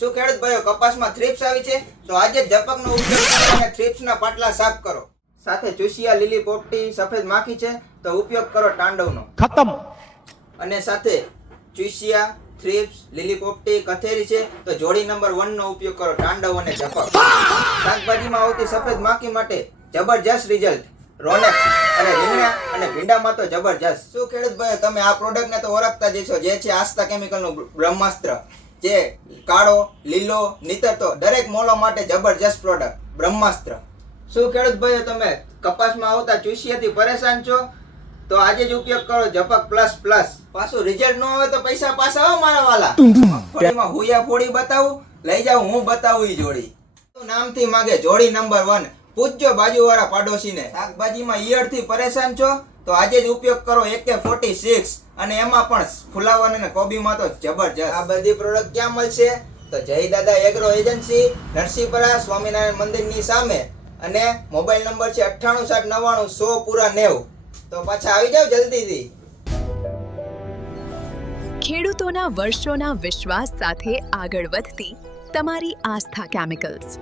શું ખેડૂત ભાઈઓ કપાસમાં થ્રિપ્સ આવી છે? તો આજે જ જપકનો ઉપયોગ કરો અને થ્રિપ્સના પાટલા સાફ કરો. સાથે ચૂસિયા, લીલી પોપટી, સફેદ માખી છે તો ઉપયોગ કરો તાંડવનો. खत्म. અને સાથે ચૂસિયા, થ્રિપ્સ, લીલી પોપટી, કથેરી છે તો જોડી નંબર 1 નો ઉપયોગ કરો તાંડવ અને જપક. શાકભાજીમાં આવતી સફેદ માખી માટે જબરજસ્ત રિઝલ્ટ. રોનેક્સ અને રીંગણા અને ભીંડામાં તો જબરજસ્ત. શું ખેડૂત ભાઈઓ તમે આ પ્રોડક્ટને તો ઓળખતા જ છો, જે છે આસ્થા કેમિકલનું બ્રહ્માસ્ત્ર, જે કાળો, લીલો, નીતરતો દરેક મોલો માટે જબરજસ્ત પ્રોડક્ટ બ્રહ્માસ્ત્ર. શું ખેડૂત ભાઈઓ તમે કપાસમાં આવતા ચૂસિયાથી પરેશાન છો? તો આજે જ ઉપયોગ કરો જપક પ્લસ પ્લસ. પાછું રિઝલ્ટ ન આવે તો પૈસા પાછા આવો મારા વાલા. મગફળીમાં હુયા ફોડી બતાવું, લઈ જાવ હું બતાવું ઈ જોડી. નામથી માગે જોડી નંબર 1. પૂછજો બાજુવાળા પાડોશીને. શાકભાજીમાં ઈયળથી પરેશાન છો તો આજે જ ઉપયોગ કરો AK-46 અને એમાં પણ ફુલાવર અને કોબીમાં તો જબરજસ્ત. આ બધી પ્રોડક્ટ ક્યાં મળશે? તો જય દાદા એગ્રો એજન્સી, નરસિંહપરા સ્વામિનારાયણ મંદિરની સામે, અને મોબાઈલ નંબર છે 98 799 100 પૂરા 90. તો પાછા આવી જાવ જલ્દીથી. ખેડૂતોના વર્ષોના વિશ્વાસ સાથે આગળ વધતી તમારી આસ્થા કેમિકલ્સ.